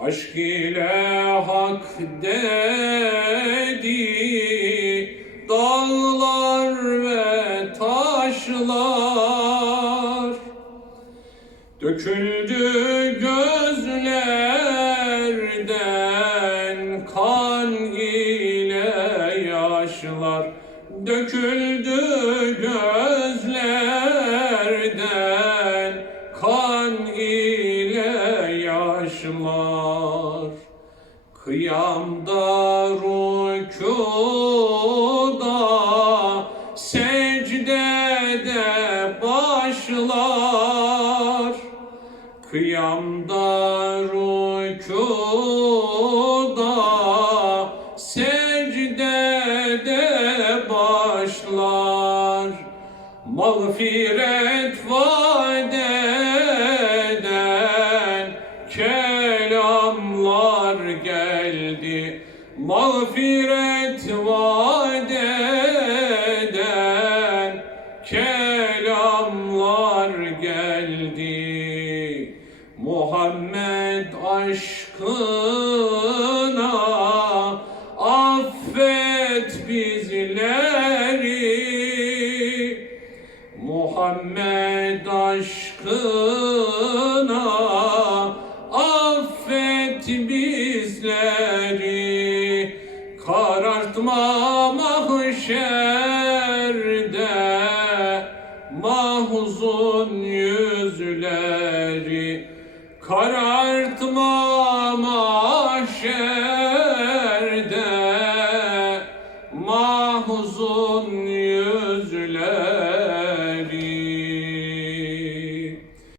Aşk ile hak dedi dağlar ve taşlar. Döküldü gözlerden kan ile yaşlar. Döküldü gözlerden Kıyamda rükuda secdede başlar. Kıyamda rükuda secdede başlar. Mağfiret vaat eden geldi. Mağfiret vaat eden kelamlar geldi. Muhammed aşkına affet bizleri. Muhammed aşkına bizleri karartma mahşerde mahzun yüzleri karartma mahşerde mahzun